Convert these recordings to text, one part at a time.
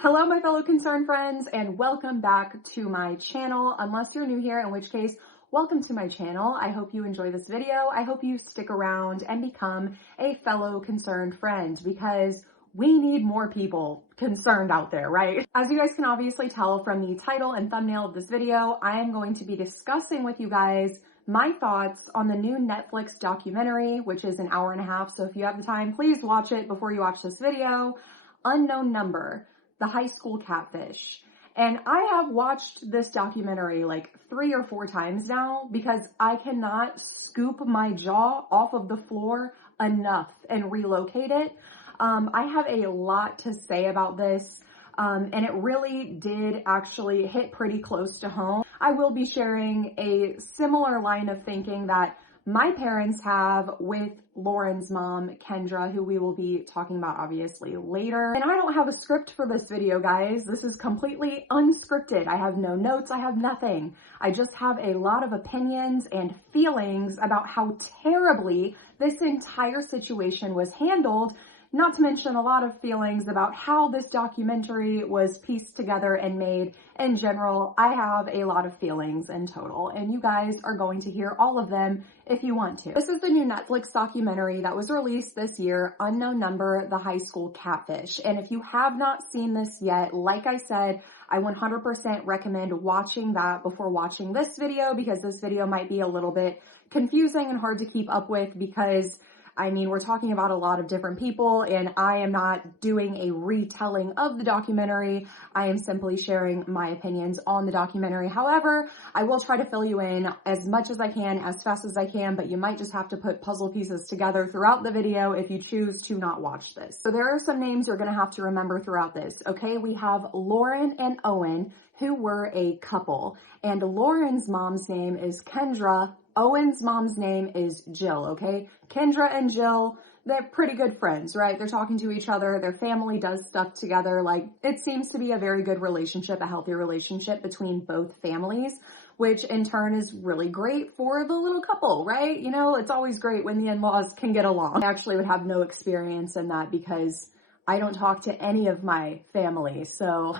Hello, my fellow concerned friends, and welcome back to my channel. Unless you're new here, in which case, welcome to my channel. I hope you enjoy this video. I hope you stick around and become a fellow concerned friend because we need more people concerned out there, right? As you guys can obviously tell from the title and thumbnail of this video, I am going to be discussing with you guys my thoughts on the new Netflix documentary, which is an hour and a half. So if you have the time, please watch it before you watch this video. Unknown Number, the high school catfish. And I have watched this documentary like 3 or 4 times now because I cannot scoop my jaw off of the floor enough and relocate it. I have a lot to say about this, and it really did actually hit pretty close to home. I will be sharing a similar line of thinking that my parents have with Lauren's mom, Kendra, who we will be talking about obviously later. And I don't have a script for this video, guys. This is completely unscripted. I have no notes, I have nothing. I just have a lot of opinions and feelings about how terribly this entire situation was handled, not to mention a lot of feelings about how this documentary was pieced together and made. In general, I have a lot of feelings in total, and you guys are going to hear all of them if you want to. This is the new Netflix documentary that was released this year, Unknown Number, the high school catfish. And if you have not seen this yet, like I said, I 100% recommend watching that before watching this video because this video might be a little bit confusing and hard to keep up with because I mean, we're talking about a lot of different people, and I am not doing a retelling of the documentary. I am simply sharing my opinions on the documentary. However, I will try to fill you in as much as I can, as fast as I can, but you might just have to put puzzle pieces together throughout the video if you choose to not watch this. So there are some names you're gonna have to remember throughout this, okay? We have Lauren and Owen, who were a couple, and Lauren's mom's name is Kendra. Owen's mom's name is Jill, okay? Kendra and Jill, they're pretty good friends, right? They're talking to each other. Their family does stuff together. Like, it seems to be a very good relationship, a healthy relationship between both families, which in turn is really great for the little couple, right? You know, it's always great when the in-laws can get along. I actually would have no experience in that because I don't talk to any of my family, so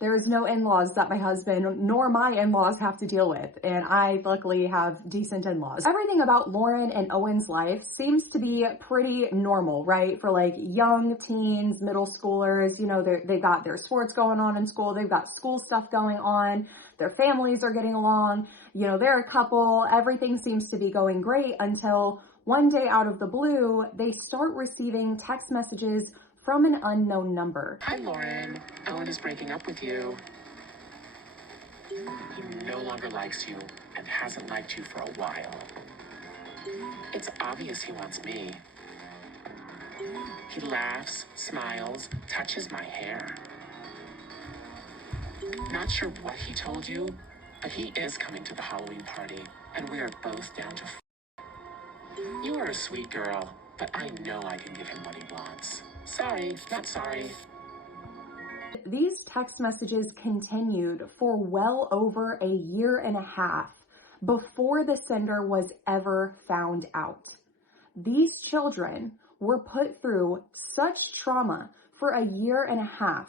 there is no in-laws that my husband nor my in-laws have to deal with, and I luckily have decent in-laws. Everything about Lauren and Owen's life seems to be pretty normal, right? For like young teens, middle schoolers, you know, they've got their sports going on in school, they've got school stuff going on, their families are getting along, you know, they're a couple, everything seems to be going great until one day out of the blue, they start receiving text messages from an unknown number. Hi, Lauren. Owen is breaking up with you. He no longer likes you and hasn't liked you for a while. It's obvious he wants me. He laughs, smiles, touches my hair. Not sure what he told you, but he is coming to the Halloween party, and we are both down to You are a sweet girl, but I know I can give him what he wants. Sorry, not sorry. These text messages continued for well over a year and a half before the sender was ever found out. These children were put through such trauma for a year and a half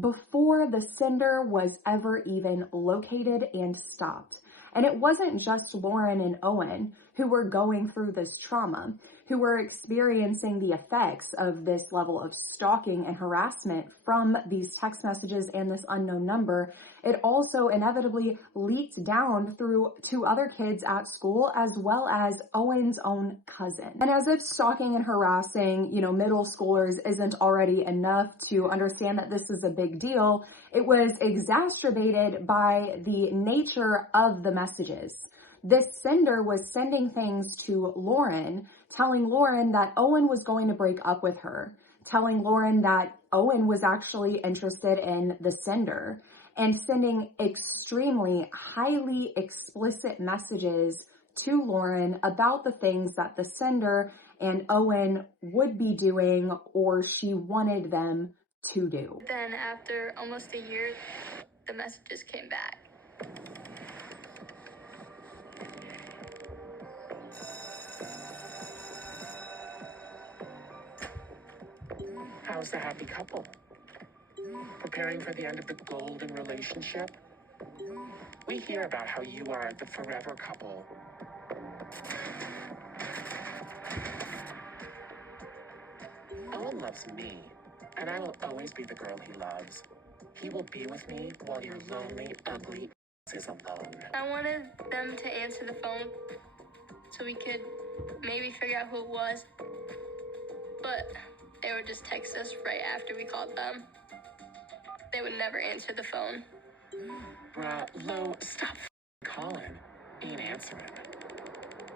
before the sender was ever even located and stopped. And it wasn't just Lauren and Owen who were going through this trauma, who were experiencing the effects of this level of stalking and harassment from these text messages and this unknown number. It also inevitably leaked down through to other kids at school, as well as Owen's own cousin. And as if stalking and harassing, you know, middle schoolers isn't already enough to understand that this is a big deal, it was exacerbated by the nature of the messages. This sender was sending things to Lauren, telling Lauren that Owen was going to break up with her, telling Lauren that Owen was actually interested in the sender, and sending extremely highly explicit messages to Lauren about the things that the sender and Owen would be doing or she wanted them to do. Then after almost a year, the messages came back. How's the happy couple? Preparing for the end of the golden relationship? We hear about how you are the forever couple. Owen loves me, and I will always be the girl he loves. He will be with me while your lonely, ugly is alone. I wanted them to answer the phone so we could maybe figure out who it was, but they would just text us right after we called them. They would never answer the phone. Bruh, Lo, stop calling. He ain't answering.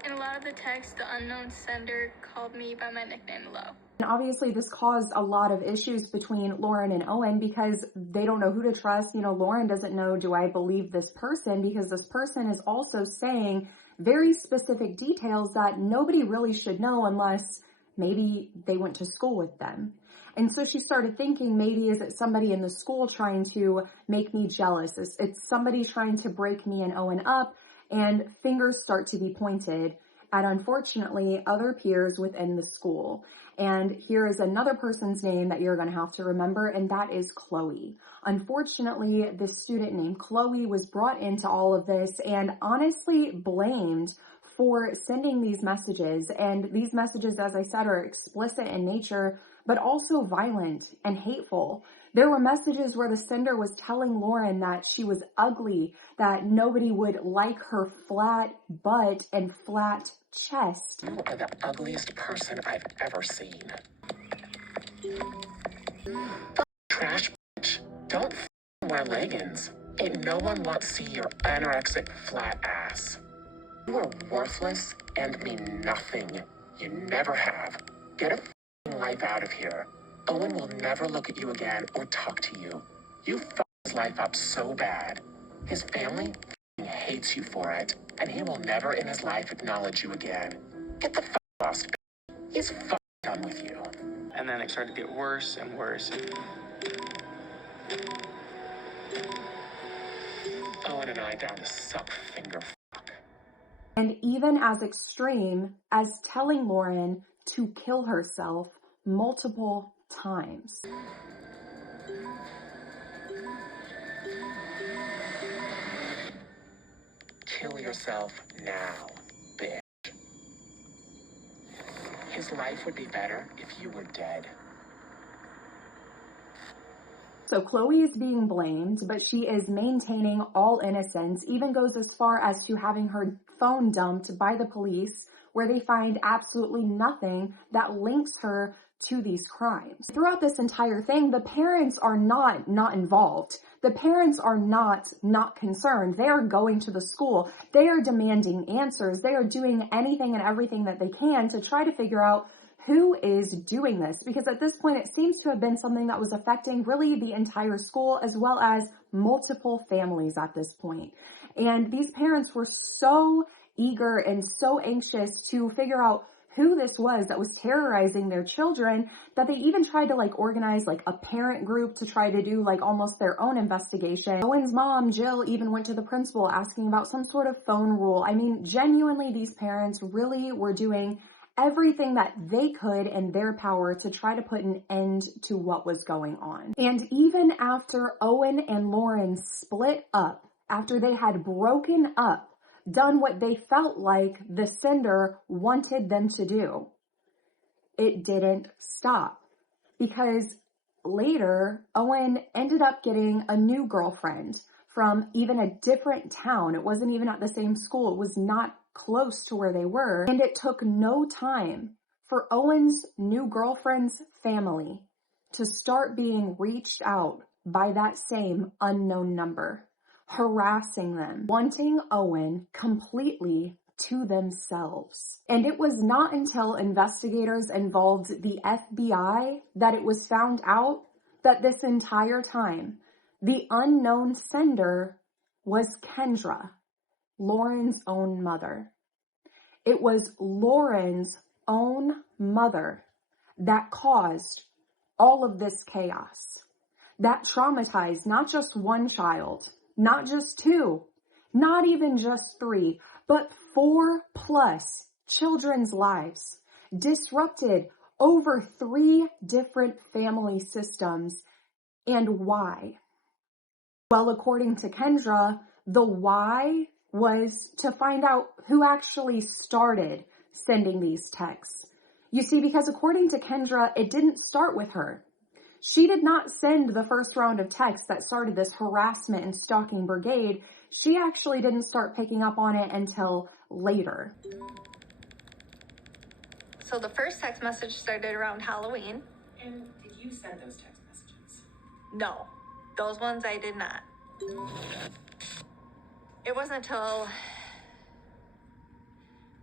In a lot of the texts, the unknown sender called me by my nickname, Lo. And obviously this caused a lot of issues between Lauren and Owen because they don't know who to trust. You know, Lauren doesn't know, do I believe this person? Because this person is also saying very specific details that nobody really should know unless maybe they went to school with them. And so she started thinking, maybe is it somebody in the school trying to make me jealous? It's somebody trying to break me and Owen up, and fingers start to be pointed at, unfortunately, other peers within the school. And here is another person's name that you're going to have to remember, and that is Chloe. Unfortunately, this student named Chloe was brought into all of this and honestly blamed for sending these messages. And these messages, as I said, are explicit in nature, but also violent and hateful. There were messages where the sender was telling Lauren that she was ugly, that nobody would like her flat butt and flat chest. You are the ugliest person I've ever seen. Trash bitch. Don't wear leggings. Ain't no one wants to see your anorexic flat ass. You are worthless and mean nothing. You never have. Get a life out of here. Owen will never look at you again or talk to you. You fucked his life up so bad. His family hates you for it, and he will never in his life acknowledge you again. Get the fuck lost, bitch. He's done with you. And then it started to get worse and worse. Owen and I down to suck finger fuck. And even as extreme as telling Lauren to kill herself multiple times. Kill yourself now, bitch. His life would be better if you were dead. So Chloe is being blamed, but she is maintaining all innocence, even goes as far as to having her phone dumped by the police, where they find absolutely nothing that links her to these crimes. Throughout this entire thing, the parents are not involved. The parents are not concerned. They are going to the school. They are demanding answers. They are doing anything and everything that they can to try to figure out who is doing this, because at this point it seems to have been something that was affecting really the entire school as well as multiple families at this point. And these parents were so eager and so anxious to figure out who this was that was terrorizing their children that they even tried to organize a parent group to try to do almost their own investigation. Owen's mom, Jill, even went to the principal asking about some sort of phone rule. I mean, genuinely, these parents really were doing everything that they could in their power to try to put an end to what was going on. And even after Owen and Lauren split up, after they had broken up, done what they felt like the sender wanted them to do, it didn't stop. Because later, Owen ended up getting a new girlfriend from even a different town. It wasn't even at the same school. It was not close to where they were. And it took no time for Owen's new girlfriend's family to start being reached out by that same unknown number, harassing them, wanting Owen completely to themselves. And it was not until investigators involved the FBI that it was found out that this entire time, the unknown sender was Kendra, Lauren's own mother. It was Lauren's own mother that caused all of this chaos, that traumatized not just one child, not just two, not even just three, but 4+ children's lives, disrupted over 3 different family systems, And why? Well, according to Kendra, the why was to find out who actually started sending these texts. You see, because according to Kendra, it didn't start with her. She did not send the first round of texts that started this harassment and stalking brigade. She actually didn't start picking up on it until later. So the first text message started around Halloween. And did you send those text messages? No, those ones I did not. It wasn't until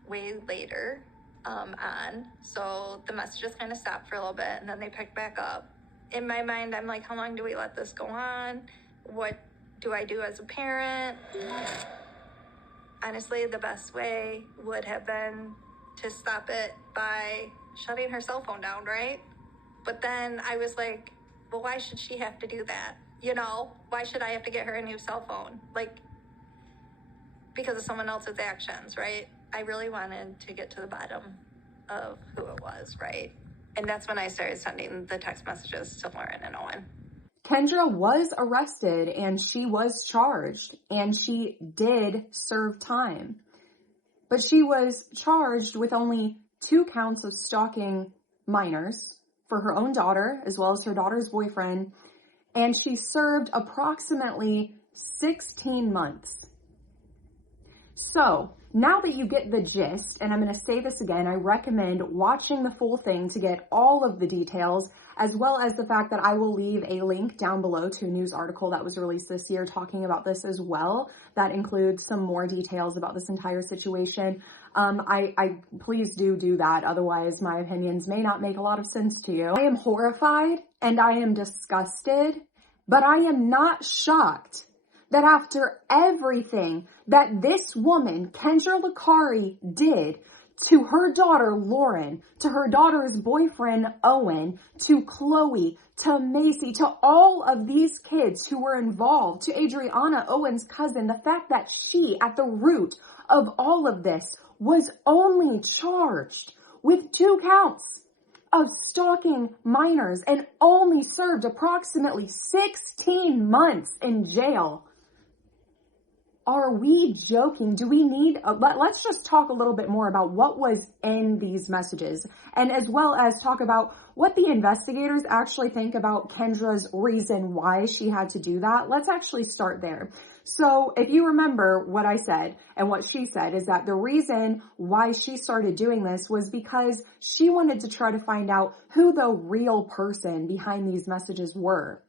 way later on. So the messages kind of stopped for a little bit and then they picked back up. In my mind, I'm like, how long do we let this go on? What do I do as a parent? Honestly, the best way would have been to stop it by shutting her cell phone down, right? But then I was like, well, why should she have to do that? You know, why should I have to get her a new cell phone? Like, because of someone else's actions, right? I really wanted to get to the bottom of who it was, right? And that's when I started sending the text messages to Lauren and Owen. Kendra was arrested and she was charged and she did serve time. But she was charged with only 2 counts of stalking minors for her own daughter as well as her daughter's boyfriend. And she served approximately 16 months. So now that you get the gist, and I'm going to say this again, I recommend watching the full thing to get all of the details, as well as the fact that I will leave a link down below to a news article that was released this year talking about this as well. That includes some more details about this entire situation. I please do that. Otherwise, my opinions may not make a lot of sense to you. I am horrified and I am disgusted, but I am not shocked that after everything that this woman, Kendra Licari, did to her daughter, Lauren, to her daughter's boyfriend, Owen, to Chloe, to Macy, to all of these kids who were involved, to Adriana, Owen's cousin, the fact that she, at the root of all of this, was only charged with 2 counts of stalking minors and only served approximately 16 months in jail. Are we joking? Do we need, let's just talk a little bit more about what was in these messages, and as well as talk about what the investigators actually think about Kendra's reason why she had to do that. Let's actually start there. So if you remember what I said and what she said is that the reason why she started doing this was because she wanted to try to find out who the real person behind these messages were.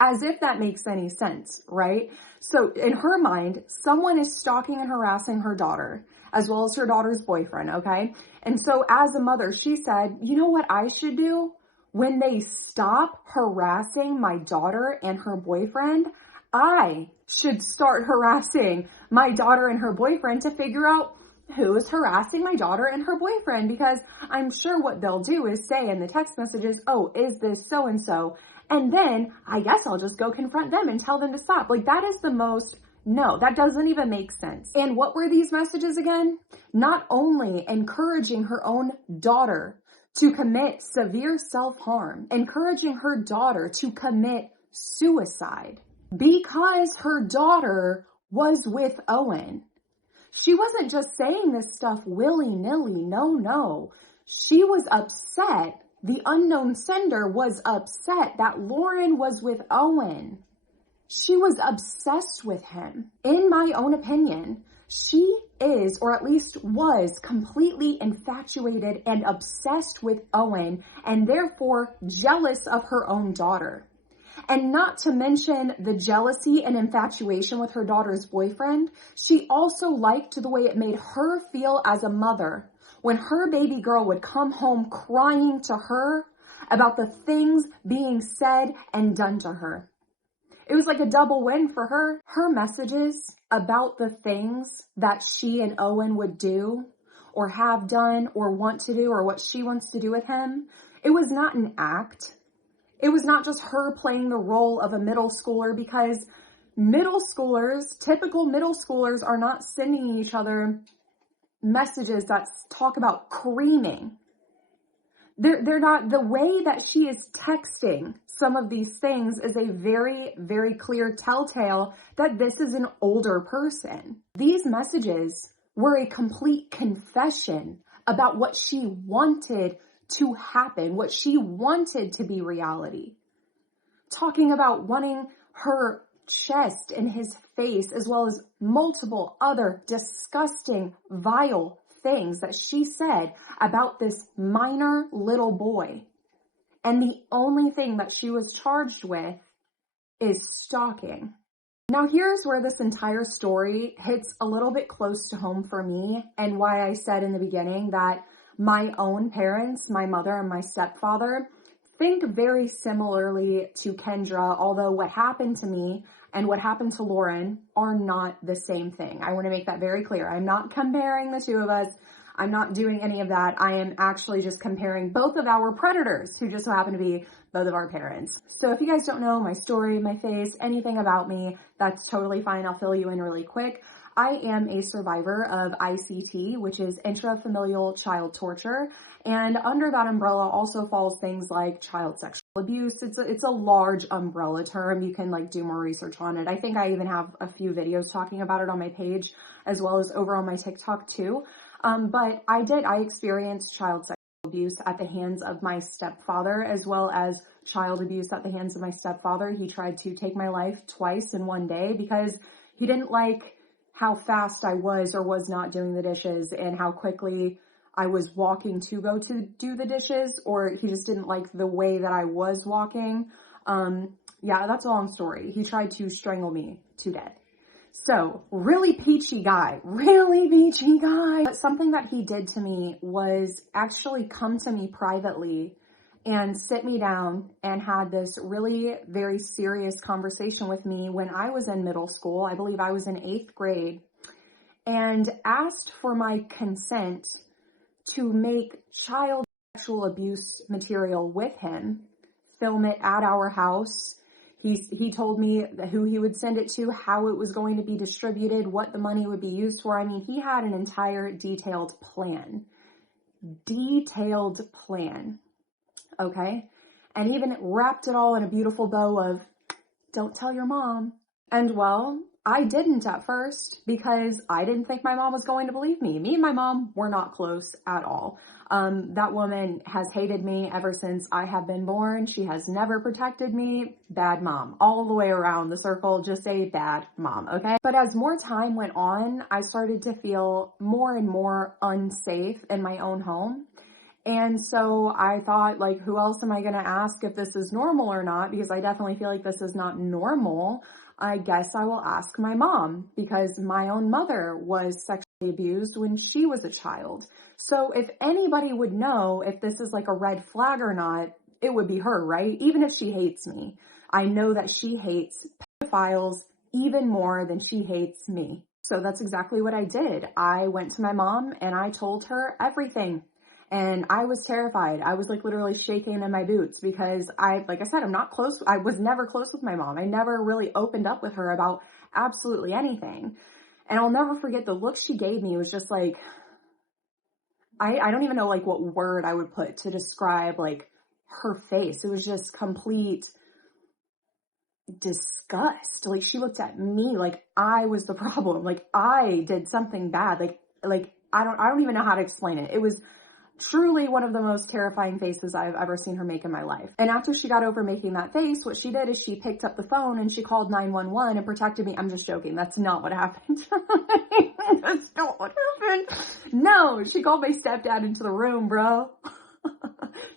As if that makes any sense, right? So in her mind, someone is stalking and harassing her daughter, as well as her daughter's boyfriend, okay? And so as a mother, she said, you know what I should do? When they stop harassing my daughter and her boyfriend, I should start harassing my daughter and her boyfriend to figure out who is harassing my daughter and her boyfriend, because I'm sure what they'll do is say in the text messages, oh, is this so-and-so? And then I guess I'll just go confront them and tell them to stop. Like, that is the most, no, that doesn't even make sense. And what were these messages again? Not only encouraging her own daughter to commit severe self-harm, encouraging her daughter to commit suicide because her daughter was with Owen. She wasn't just saying this stuff willy-nilly. No. She was upset. The unknown sender was upset that Lauren was with Owen. She was obsessed with him. In my own opinion, she is, or at least was, completely infatuated and obsessed with Owen, and therefore jealous of her own daughter. And not to mention the jealousy and infatuation with her daughter's boyfriend, she also liked the way it made her feel as a mother when her baby girl would come home crying to her about the things being said and done to her. It was like a double win for her. Her messages about the things that she and Owen would do or have done or want to do or what she wants to do with him, it was not an act. It was not just her playing the role of a middle schooler, because middle schoolers, typical middle schoolers, are not sending each other messages that talk about creaming. They're not, the way that she is texting some of these things is a very, very clear telltale that this is an older person. These messages were a complete confession about what she wanted to happen, what she wanted to be reality. Talking about wanting her chest and his face, as well as multiple other disgusting, vile things that she said about this minor little boy. And the only thing that she was charged with is stalking. Now here's where this entire story hits a little bit close to home for me, and why I said in the beginning that my own parents, my mother and my stepfather, think very similarly to Kendra, although what happened to me and what happened to Lauren are not the same thing. I want to make that very clear. I'm not comparing the two of us. I'm not doing any of that. I am actually just comparing both of our predators, who just so happen to be both of our parents. So if you guys don't know my story, my face, anything about me, that's totally fine. I'll fill you in really quick. I am a survivor of ICT, which is intrafamilial child torture. And under that umbrella also falls things like child sexual abuse. It's a large umbrella term. You can like do more research on it. I think I even have a few videos talking about it on my page, as well as over on my TikTok too. But I experienced child sexual abuse at the hands of my stepfather, as well as child abuse at the hands of my stepfather. He tried to take my life twice in one day because he didn't like how fast I was or was not doing the dishes and how quickly I was walking to go to do the dishes, or he just didn't like the way that I was walking. Yeah, that's a long story. He tried to strangle me to death. So, really peachy guy. But something that he did to me was actually come to me privately and sit me down and had this really very serious conversation with me when I was in middle school. I believe I was in 8th grade, and asked for my consent to make child sexual abuse material with him, film it at our house. He told me who he would send it to, how it was going to be distributed, what the money would be used for. I mean, he had an entire detailed plan. Okay? And even wrapped it all in a beautiful bow of, don't tell your mom. And well, I didn't at first because I didn't think my mom was going to believe me. Me and my mom were not close at all. That woman has hated me ever since I have been born. She has never protected me. Bad mom. All the way around the circle, just a bad mom, okay? But as more time went on, I started to feel more and more unsafe in my own home. And so I thought, like, who else am I going to ask if this is normal or not? Because I definitely feel like this is not normal. I guess I will ask my mom, because my own mother was sexually abused when she was a child. So if anybody would know if this is like a red flag or not, it would be her, right? Even if she hates me. I know that she hates pedophiles even more than she hates me. So that's exactly what I did. I went to my mom and I told her everything. And I was terrified. I was like literally shaking in my boots because like I said, I'm not close. I was never close with my mom. I never really opened up with her about absolutely anything. And I'll never forget the look she gave me. It was just like, I don't even know like what word I would put to describe like her face. It was just complete disgust. Like she looked at me like I was the problem. Like I did something bad. Like I don't even know how to explain it. It was truly one of the most terrifying faces I've ever seen her make in my life. And after she got over making that face, what she did is she picked up the phone and she called 911 and protected me. I'm just joking. That's not what happened. That's not what happened. No, she called my stepdad into the room, bro.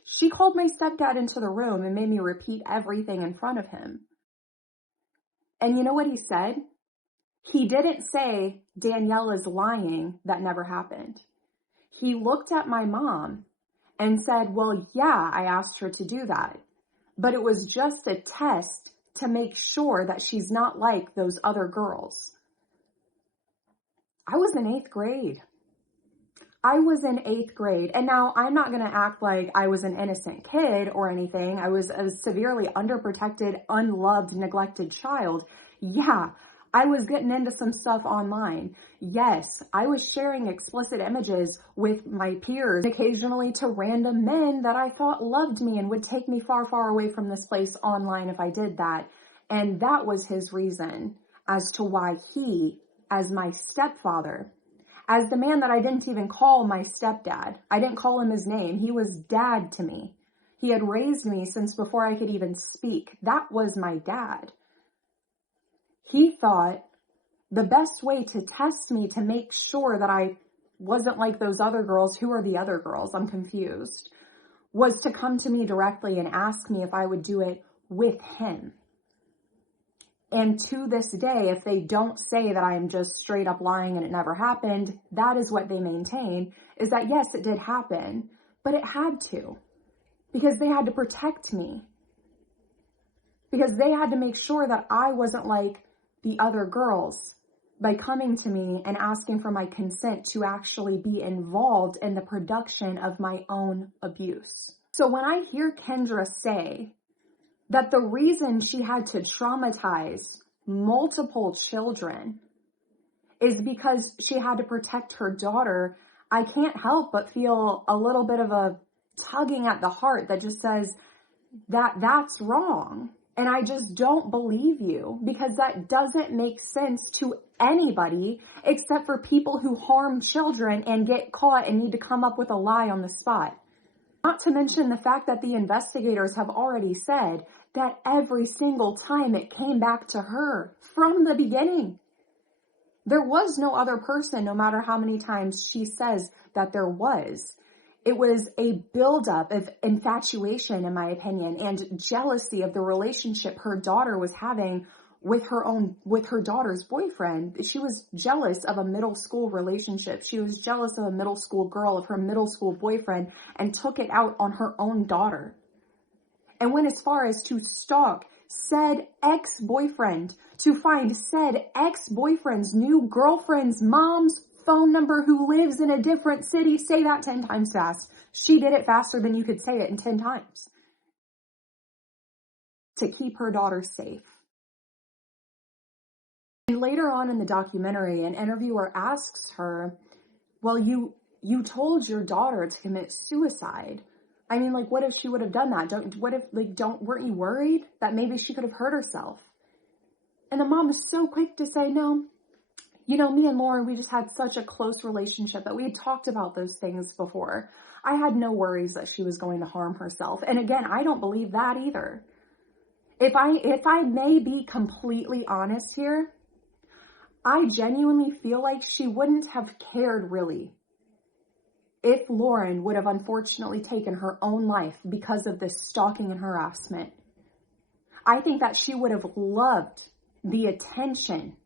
She called my stepdad into the room and made me repeat everything in front of him. And you know what he said? He didn't say, Danielle is lying, that never happened. He looked at my mom and said, well, yeah, I asked her to do that, but it was just a test to make sure that she's not like those other girls. I was in 8th grade. And now I'm not going to act like I was an innocent kid or anything. I was a severely underprotected, unloved, neglected child. Yeah, I was getting into some stuff online. Yes, I was sharing explicit images with my peers, occasionally to random men that I thought loved me and would take me far, far away from this place online if I did that. And that was his reason as to why he, as my stepfather, as the man that I didn't even call my stepdad, I didn't call him his name. He was dad to me. He had raised me since before I could even speak. That was my dad. He thought the best way to test me to make sure that I wasn't like those other girls. Who are the other girls? I'm confused. Was to come to me directly and ask me if I would do it with him. And to this day, if they don't say that I am just straight up lying and it never happened, that is what they maintain, is that yes, it did happen, but it had to. Because they had to protect me. Because they had to make sure that I wasn't like the other girls by coming to me and asking for my consent to actually be involved in the production of my own abuse. So when I hear Kendra say that the reason she had to traumatize multiple children is because she had to protect her daughter, I can't help but feel a little bit of a tugging at the heart that just says that that's wrong. And I just don't believe you, because that doesn't make sense to anybody except for people who harm children and get caught and need to come up with a lie on the spot. Not to mention the fact that the investigators have already said that every single time it came back to her from the beginning. There was no other person, no matter how many times she says that there was. It was a buildup of infatuation, in my opinion, and jealousy of the relationship her daughter was having with her daughter's boyfriend. She was jealous of a middle school relationship. She was jealous of a middle school girl, of her middle school boyfriend, and took it out on her own daughter. And went as far as to stalk said ex-boyfriend, to find said ex-boyfriend's new girlfriend's mom's phone number who lives in a different city. Say that 10 times fast. She did it faster than you could say it in 10 times. To keep her daughter safe. And later on in the documentary, an interviewer asks her, well, you told your daughter to commit suicide. I mean, like, what if she would have done that? Weren't you worried that maybe she could have hurt herself? And the mom was so quick to say, no, you know, me and Lauren, we just had such a close relationship that we had talked about those things before. I had no worries that she was going to harm herself. And again, I don't believe that either. If I may be completely honest here, I genuinely feel like she wouldn't have cared really if Lauren would have unfortunately taken her own life because of this stalking and harassment. I think that she would have loved the attention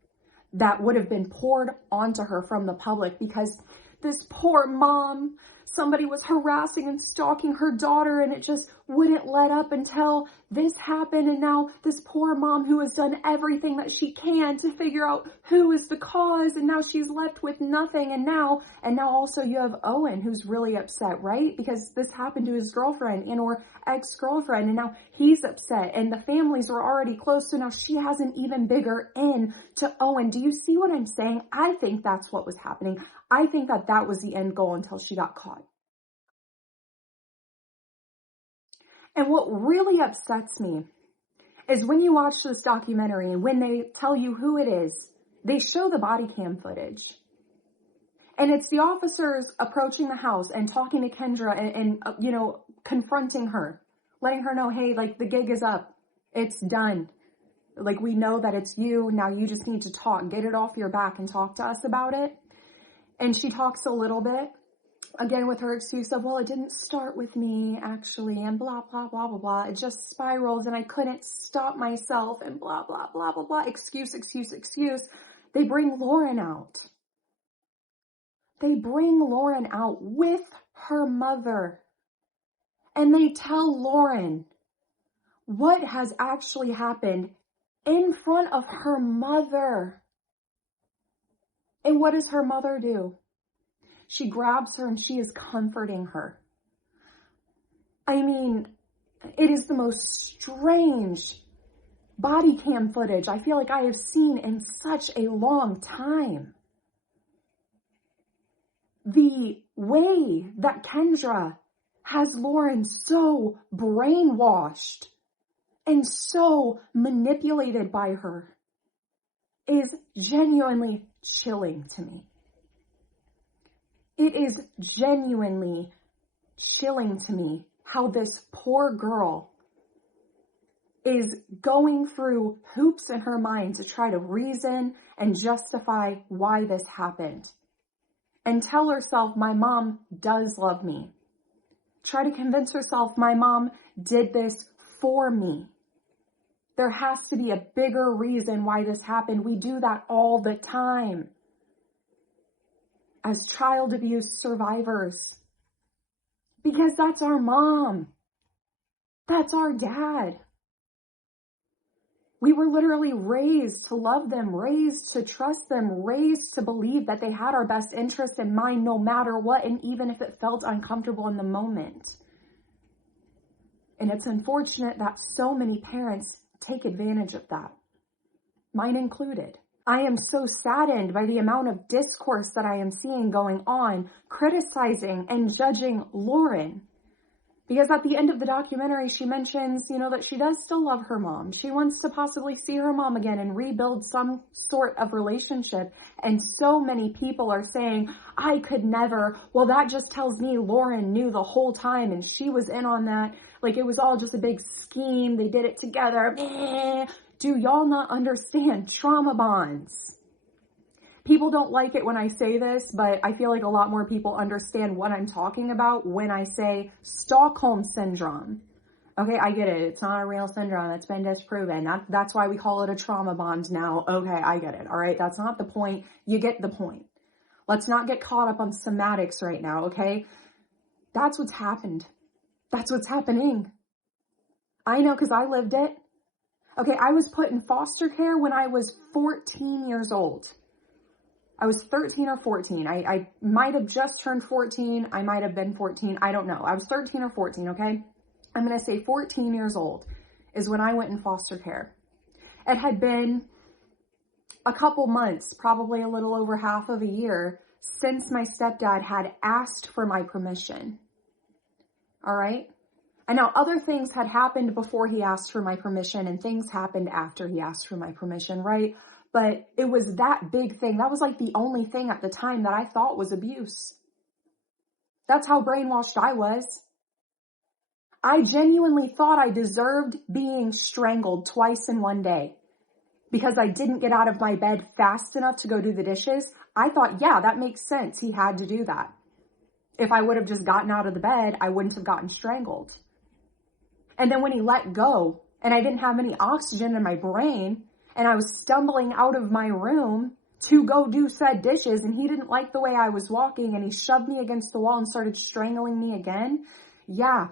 that would have been poured onto her from the public, because this poor mom, somebody was harassing and stalking her daughter, and it just wouldn't let up until this happened. And now this poor mom, who has done everything that she can to figure out who is the cause, and now she's left with nothing. And now also you have Owen, who's really upset, right? Because this happened to his girlfriend and or ex-girlfriend, and now he's upset, and the families were already close. So now she has an even bigger in to Owen. Do you see what I'm saying? I think that's what was happening. I think that was the end goal until she got caught. And what really upsets me is when you watch this documentary and when they tell you who it is, they show the body cam footage. And it's the officers approaching the house and talking to Kendra and confronting her, letting her know, hey, like, the gig is up. It's done. Like, we know that it's you. Now you just need to talk. Get it off your back and talk to us about it. And she talks a little bit, again, with her excuse of, well, it didn't start with me, actually, and blah, blah, blah, blah, blah. It just spiraled, and I couldn't stop myself, and blah, blah, blah, blah, blah. Excuse. They bring Lauren out. They bring Lauren out with her mother. And they tell Lauren what has actually happened in front of her mother. And what does her mother do? She grabs her and she is comforting her. I mean, it is the most strange body cam footage I feel like I have seen in such a long time. The way that Kendra has Lauren so brainwashed and so manipulated by her is genuinely chilling to me. It is genuinely chilling to me how this poor girl is going through hoops in her mind to try to reason and justify why this happened. And tell herself, my mom does love me. Try to convince herself, my mom did this for me. There has to be a bigger reason why this happened. We do that all the time as child abuse survivors. Because that's our mom. That's our dad. We were literally raised to love them, raised to trust them, raised to believe that they had our best interest in mind no matter what, and even if it felt uncomfortable in the moment. And it's unfortunate that so many parents take advantage of that, mine included. I am so saddened by the amount of discourse that I am seeing going on, criticizing and judging Lauren. Because at the end of the documentary, she mentions, that she does still love her mom. She wants to possibly see her mom again and rebuild some sort of relationship. And so many people are saying, I could never. Well, that just tells me Lauren knew the whole time and she was in on that. Like it was all just a big scheme. They did it together. Do y'all not understand trauma bonds? People don't like it when I say this, but I feel like a lot more people understand what I'm talking about when I say Stockholm Syndrome. Okay, I get it. It's not a real syndrome. It's been disproven. That's why we call it a trauma bond now. Okay, I get it. All right, that's not the point. You get the point. Let's not get caught up on somatics right now, okay? That's what's happened. That's what's happening. I know because I lived it. Okay, I was put in foster care when I was 14 years old. I was 13 or 14. I might have just turned 14. I might have been 14. I don't know. I was 13 or 14, okay? I'm going to say 14 years old is when I went in foster care. It had been a couple months, probably a little over half of a year, since my stepdad had asked for my permission. All right? And now other things had happened before he asked for my permission and things happened after he asked for my permission, right? But it was that big thing. That was like the only thing at the time that I thought was abuse. That's how brainwashed I was. I genuinely thought I deserved being strangled twice in one day because I didn't get out of my bed fast enough to go do the dishes. I thought, yeah, that makes sense. He had to do that. If I would have just gotten out of the bed, I wouldn't have gotten strangled. And then when he let go and I didn't have any oxygen in my brain, and I was stumbling out of my room to go do said dishes, and he didn't like the way I was walking, and he shoved me against the wall and started strangling me again. Yeah,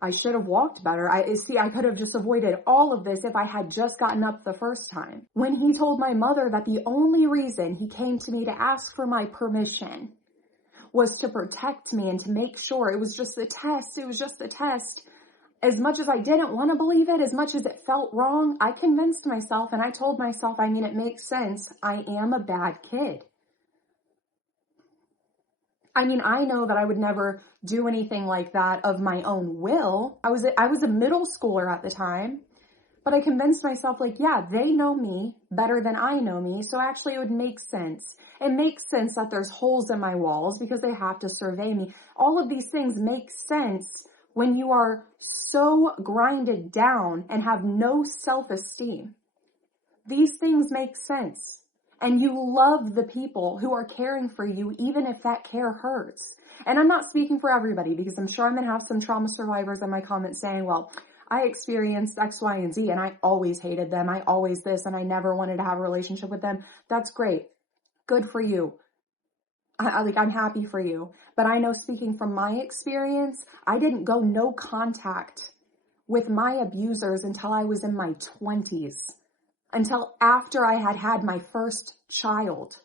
I should have walked better. I could have just avoided all of this if I had just gotten up the first time. When he told my mother that the only reason he came to me to ask for my permission was to protect me and to make sure it was just the test, as much as I didn't want to believe it, as much as it felt wrong, I convinced myself and I told myself, it makes sense. I am a bad kid. I know that I would never do anything like that of my own will. I was a middle schooler at the time, but I convinced myself yeah, they know me better than I know me. So actually it would make sense. It makes sense that there's holes in my walls because they have to survey me. All of these things make sense when you are so grinded down and have no self-esteem. These things make sense. And you love the people who are caring for you, even if that care hurts. And I'm not speaking for everybody because I'm sure I'm going to have some trauma survivors in my comments saying, well, I experienced X, Y, and Z and I always hated them. I always this and I never wanted to have a relationship with them. That's great. Good for you. I'm happy for you. But I know, speaking from my experience, I didn't go no contact with my abusers until I was in my 20s, until after I had had my first child,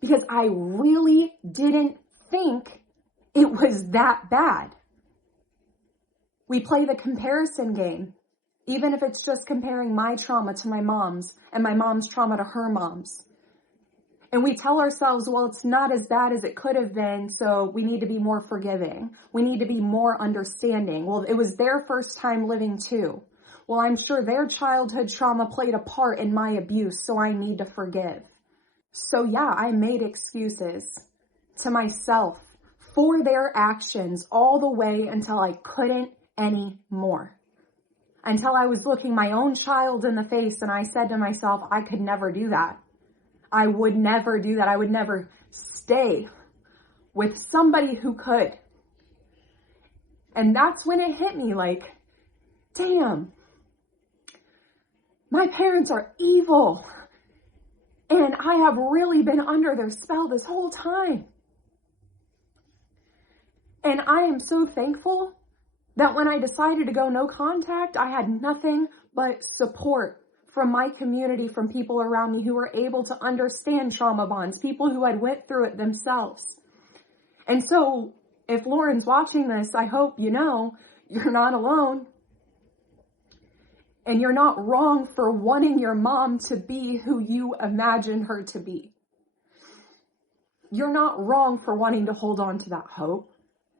because I really didn't think it was that bad. We play the comparison game. Even if it's just comparing my trauma to my mom's and my mom's trauma to her mom's. And we tell ourselves, well, it's not as bad as it could have been, so we need to be more forgiving. We need to be more understanding. Well, it was their first time living too. Well, I'm sure their childhood trauma played a part in my abuse, so I need to forgive. So yeah, I made excuses to myself for their actions all the way until I couldn't anymore. Until I was looking my own child in the face and I said to myself, I could never do that. I would never do that. I would never stay with somebody who could. And that's when it hit me like, damn, my parents are evil. And I have really been under their spell this whole time. And I am so thankful that when I decided to go no contact, I had nothing but support from my community, from people around me who were able to understand trauma bonds, people who had went through it themselves. And so if Lauren's watching this, I hope you know you're not alone. And you're not wrong for wanting your mom to be who you imagined her to be. You're not wrong for wanting to hold on to that hope.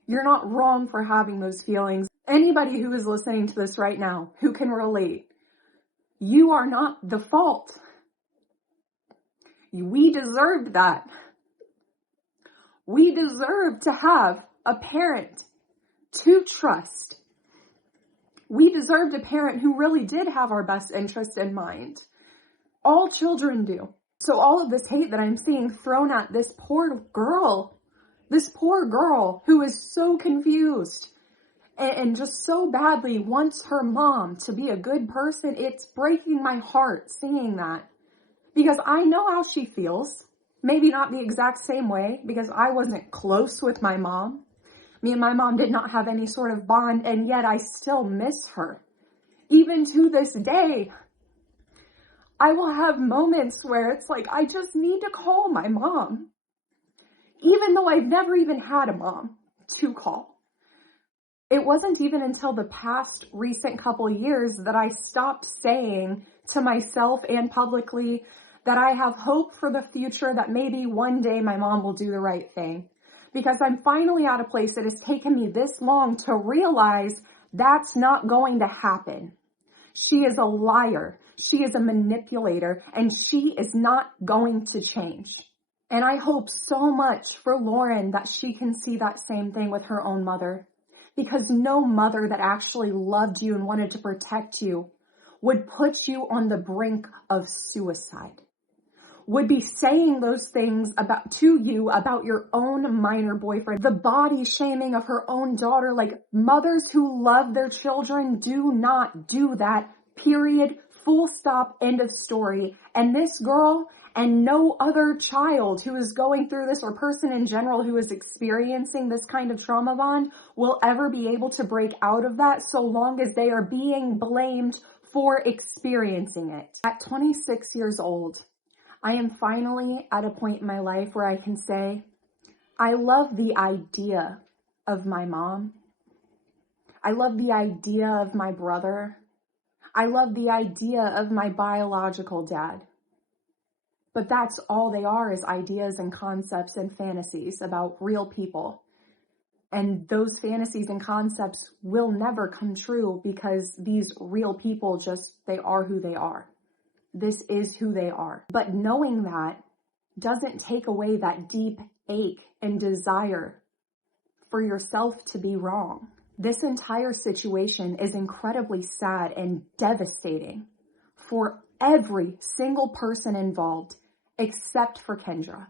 You're not wrong for having those feelings. Anybody who is listening to this right now who can relate, you are not the fault. We deserved that. We deserve to have a parent to trust. We deserved a parent who really did have our best interest in mind. All children do. So all of this hate that I'm seeing thrown at this poor girl who is so confused and just so badly wants her mom to be a good person, it's breaking my heart seeing that. Because I know how she feels. Maybe not the exact same way, because I wasn't close with my mom. Me and my mom did not have any sort of bond, and yet I still miss her. Even to this day, I will have moments where it's like, I just need to call my mom. Even though I've never even had a mom to call. It wasn't even until the past recent couple years that I stopped saying to myself and publicly that I have hope for the future, that maybe one day my mom will do the right thing. Because I'm finally at a place that has taken me this long to realize that's not going to happen. She is a liar. She is a manipulator, and she is not going to change. And I hope so much for Lauren that she can see that same thing with her own mother. Because no mother that actually loved you and wanted to protect you would put you on the brink of suicide. Would be saying those things to you about your own minor boyfriend. The body shaming of her own daughter. Like, mothers who love their children do not do that. Period. Full stop. End of story. And this girl and no other child who is going through this, or person in general who is experiencing this kind of trauma bond, will ever be able to break out of that so long as they are being blamed for experiencing it. At 26 years old, I am finally at a point in my life where I can say, I love the idea of my mom. I love the idea of my brother. I love the idea of my biological dad. But that's all they are, is ideas and concepts and fantasies about real people. And those fantasies and concepts will never come true because these real people they are who they are. This is who they are. But knowing that doesn't take away that deep ache and desire for yourself to be wrong. This entire situation is incredibly sad and devastating for every single person involved, except for Kendra.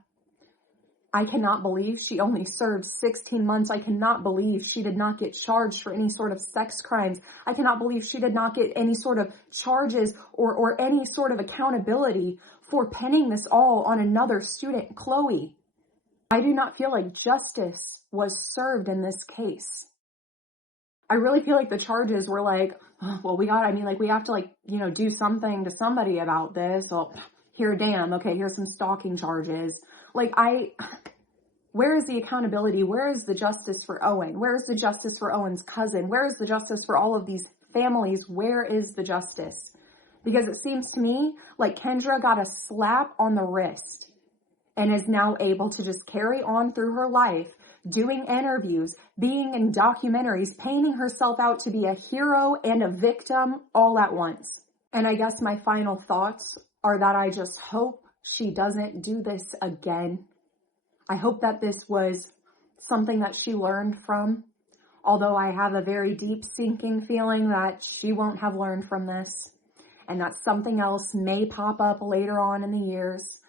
I cannot believe she only served 16 months. I cannot believe she did not get charged for any sort of sex crimes. I cannot believe she did not get any sort of charges or any sort of accountability for pinning this all on another student, Chloe. I do not feel like justice was served in this case. I really feel like the charges were like, oh, well, we have to do something to somebody about this. So here, damn, okay, here's some stalking charges. Where is the accountability? Where is the justice for Owen? Where is the justice for Owen's cousin? Where is the justice for all of these families, where is the justice? Because it seems to me like Kendra got a slap on the wrist and is now able to just carry on through her life, doing interviews, being in documentaries, painting herself out to be a hero and a victim all at once. And I guess my final thoughts are that I just hope she doesn't do this again. I hope that this was something that she learned from, although I have a very deep sinking feeling that she won't have learned from this, and that something else may pop up later on in the years.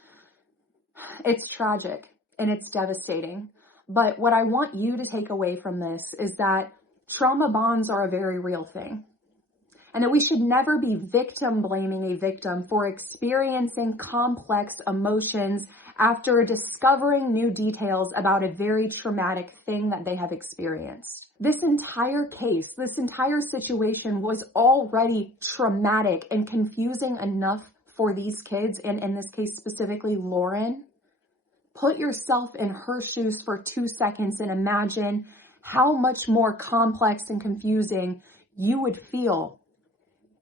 It's tragic and it's devastating. But what I want you to take away from this is that trauma bonds are a very real thing. And that we should never be victim blaming a victim for experiencing complex emotions after discovering new details about a very traumatic thing that they have experienced. This entire case, this entire situation was already traumatic and confusing enough for these kids, and in this case specifically Lauren. Put yourself in her shoes for 2 seconds and imagine how much more complex and confusing you would feel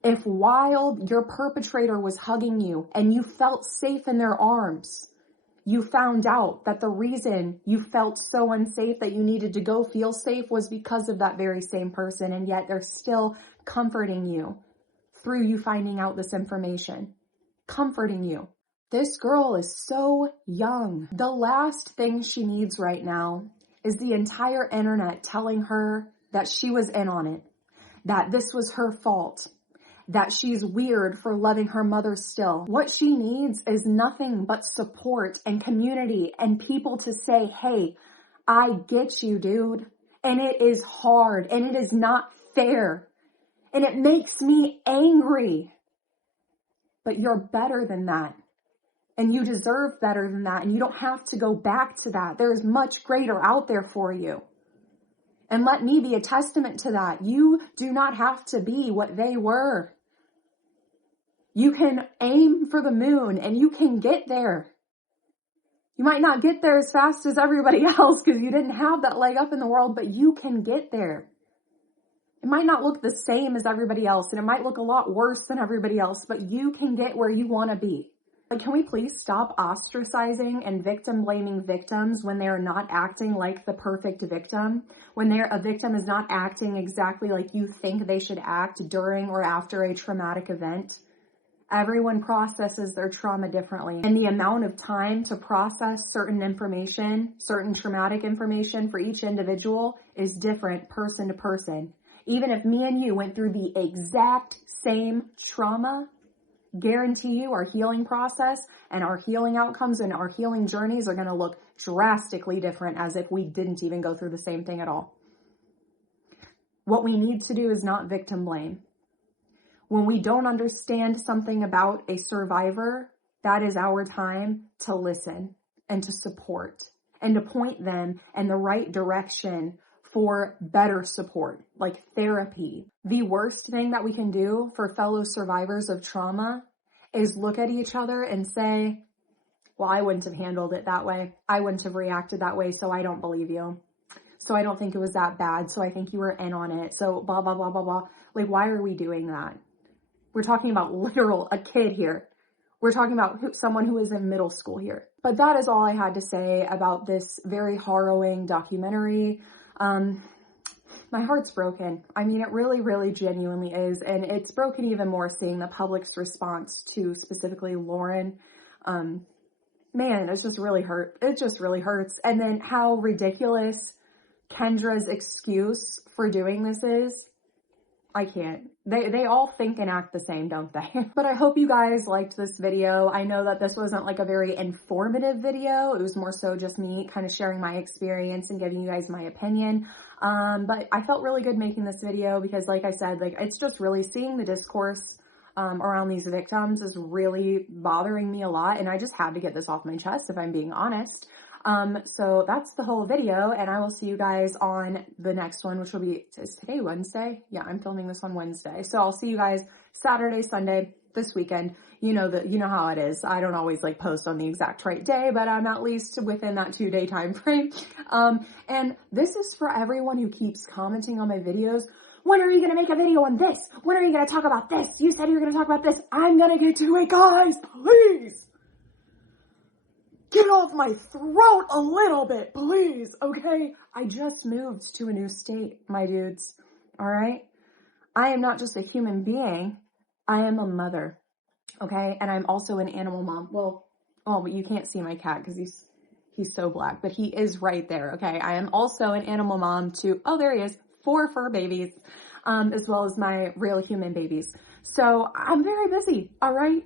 if while your perpetrator was hugging you and you felt safe in their arms, you found out that the reason you felt so unsafe that you needed to go feel safe was because of that very same person, and yet they're still comforting you through you finding out this information. Comforting you. This girl is so young. The last thing she needs right now is the entire internet telling her that she was in on it, that this was her fault, that she's weird for loving her mother still. What she needs is nothing but support and community and people to say, hey, I get you, dude. And it is hard and it is not fair. And it makes me angry. But you're better than that. And you deserve better than that. And you don't have to go back to that. There is much greater out there for you. And let me be a testament to that. You do not have to be what they were. You can aim for the moon and you can get there. You might not get there as fast as everybody else because you didn't have that leg up in the world, but you can get there. It might not look the same as everybody else and it might look a lot worse than everybody else, but you can get where you want to be. Like, can we please stop ostracizing and victim blaming victims when they are not acting like the perfect victim? When a victim is not acting exactly like you think they should act during or after a traumatic event? Everyone processes their trauma differently. And the amount of time to process certain information, certain traumatic information for each individual is different person to person. Even if me and you went through the exact same trauma, guarantee you our healing process and our healing outcomes and our healing journeys are going to look drastically different as if we didn't even go through the same thing at all. What we need to do is not victim blame. When we don't understand something about a survivor, that is our time to listen and to support and to point them in the right direction for better support, like therapy. The worst thing that we can do for fellow survivors of trauma is look at each other and say, well, I wouldn't have handled it that way. I wouldn't have reacted that way, so I don't believe you. So I don't think it was that bad, so I think you were in on it. So blah, blah, blah, blah, blah. Like, why are we doing that? We're talking about a kid here. We're talking about someone who is in middle school here. But that is all I had to say about this very harrowing documentary. My heart's broken. I mean, it really, really genuinely is. And it's broken even more seeing the public's response to specifically Lauren. Man, it's just really hurt. It just really hurts. And then how ridiculous Kendra's excuse for doing this is. I can't. They all think and act the same, don't they? But I hope you guys liked this video. I know that this wasn't like a very informative video. It was more so just me kind of sharing my experience and giving you guys my opinion. But I felt really good making this video because, like I said, like it's just really seeing the discourse around these victims is really bothering me a lot. And I just had to get this off my chest if I'm being honest. So that's the whole video, and I will see you guys on the next one, which will be, is today Wednesday? Yeah, I'm filming this on Wednesday. So I'll see you guys Saturday, Sunday, this weekend. You know how it is. I don't always like post on the exact right day, but I'm at least within that 2-day time frame. And this is for everyone who keeps commenting on my videos. When are you going to make a video on this? When are you going to talk about this? You said you were going to talk about this. I'm going to get to it, guys. Please. Get off my throat a little bit, please, okay? I just moved to a new state, my dudes, all right? I am not just a human being. I am a mother, okay? And I'm also an animal mom. Well, you can't see my cat because he's so black, but he is right there, okay? I am also an animal mom to, oh, there he is, 4 fur babies, as well as my real human babies. So I'm very busy, all right?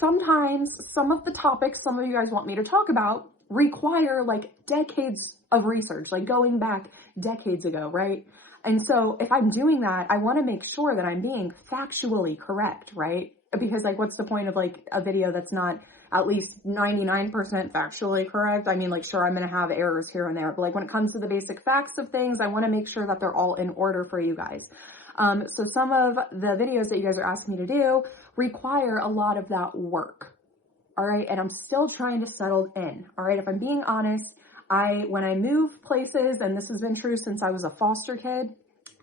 Sometimes some of the topics some of you guys want me to talk about require like decades of research, like going back decades ago, right? And so if I'm doing that, I want to make sure that I'm being factually correct, right? Because like, what's the point of like a video that's not at least 99% factually correct? I mean, like, sure, I'm going to have errors here and there, but like when it comes to the basic facts of things, I want to make sure that they're all in order for you guys. So some of the videos that you guys are asking me to do require a lot of that work. All right. And I'm still trying to settle in. All right. If I'm being honest, when I move places, and this has been true since I was a foster kid,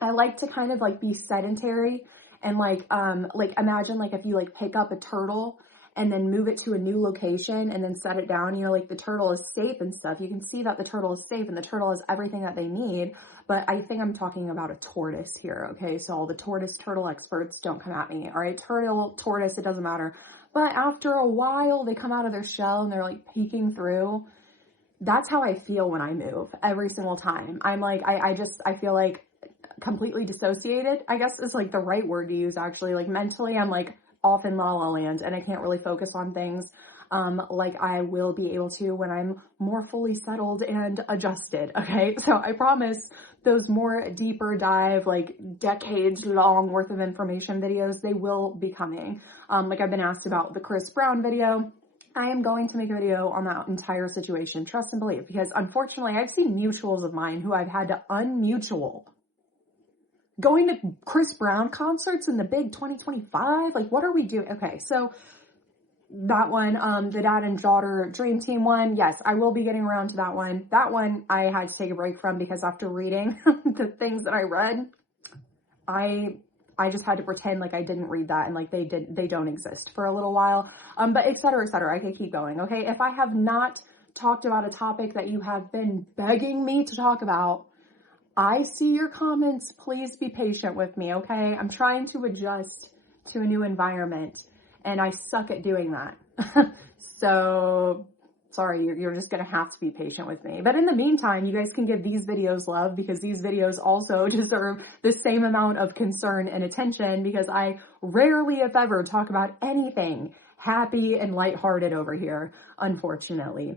I like to kind of like be sedentary and like imagine like if you like pick up a turtle and then move it to a new location and then set it down, you know, like the turtle is safe and stuff. You can see that the turtle is safe and the turtle has everything that they need. But I think I'm talking about a tortoise here, okay? So all the turtle experts, don't come at me, all right? Tortoise, it doesn't matter. But after a while, they come out of their shell and they're like peeking through. That's how I feel when I move every single time. I'm like, I feel like completely dissociated, I guess is like the right word to use actually. Like mentally, I'm like off in La La Land and I can't really focus on things like I will be able to when I'm more fully settled and adjusted, okay? So I promise those more deeper dive, like decades long worth of information videos, they will be coming. Like I've been asked about the Chris Brown video. I am going to make a video on that entire situation, trust and believe, because unfortunately I've seen mutuals of mine who I've had to unmutual. Going to Chris Brown concerts in the big 2025, like what are we doing? Okay, so that one, the dad and daughter dream team one, yes, I will be getting around to that one. That one I had to take a break from because after reading the things that I read, I just had to pretend like I didn't read that and like they don't exist for a little while. But et cetera, I can keep going. Okay. If I have not talked about a topic that you have been begging me to talk about, I see your comments. Please be patient with me. Okay. I'm trying to adjust to a new environment and I suck at doing that. So sorry, you're just going to have to be patient with me. But in the meantime, you guys can give these videos love because these videos also deserve the same amount of concern and attention because I rarely, if ever, talk about anything happy and lighthearted over here, unfortunately.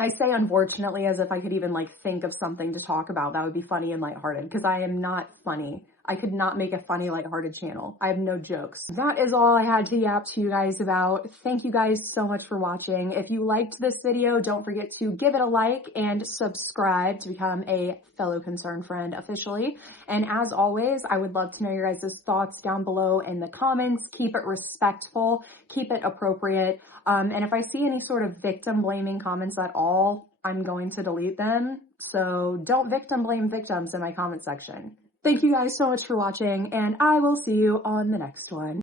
I say unfortunately as if I could even like think of something to talk about that would be funny and lighthearted because I am not funny. I could not make a funny, lighthearted channel. I have no jokes. That is all I had to yap to you guys about. Thank you guys so much for watching. If you liked this video, don't forget to give it a like and subscribe to become a fellow concerned friend officially. And as always, I would love to know your guys' thoughts down below in the comments. Keep it respectful, keep it appropriate. And if I see any sort of victim blaming comments at all, I'm going to delete them. So don't victim blame victims in my comment section. Thank you guys so much for watching, and I will see you on the next one.